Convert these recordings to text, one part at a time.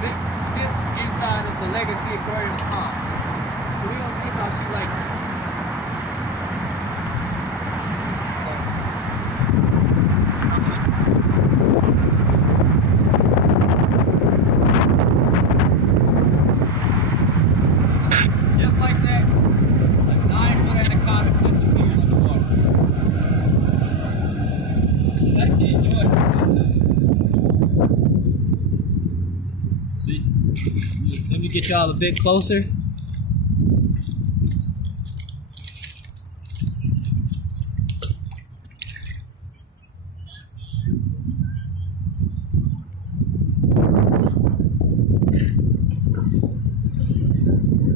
dip inside of the Legacy Aquarium pond. So we're gonna see how she likes this. Just like that, a 9-foot anaconda disappeared in the water. She's actually enjoying herself too. See? Let me get y'all a bit closer.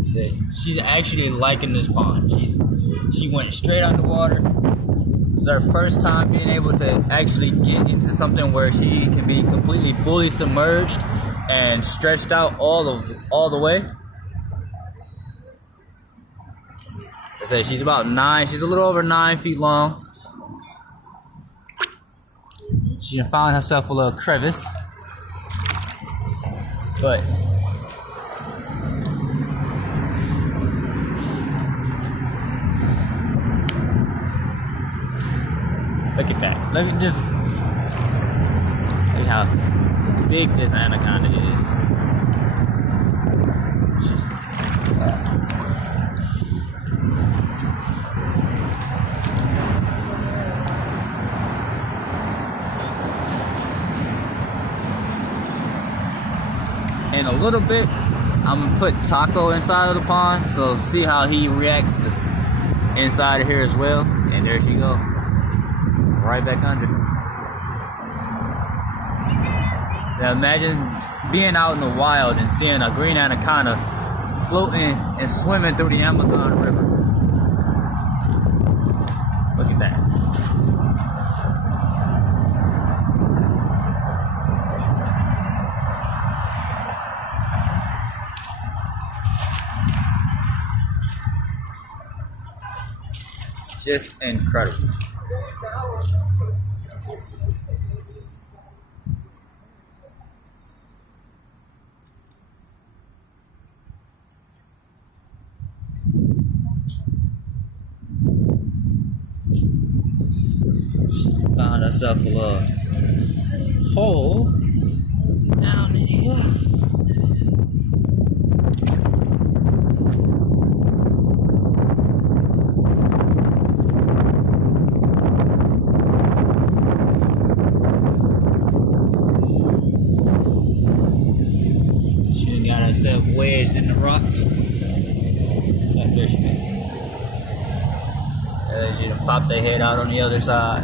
See, she's actually liking this pond. She went straight underwater. It's her first time being able to actually get into something where she can be completely fully submerged and stretched out all the way. I say she's about 9. She's a little over 9 feet long. She found herself a little crevice, but look at that. Let me just see how big this anaconda is. In a little bit, I'm gonna put Taco inside of the pond, so see how he reacts to inside of here as well. And there she go, right back under. Now imagine being out in the wild and seeing a green anaconda floating and swimming through the Amazon River. Look at that. Just incredible. Found herself a little hole down in here. She got herself wedged in the rocks. Oh, there she is. She done popped their head out on the other side.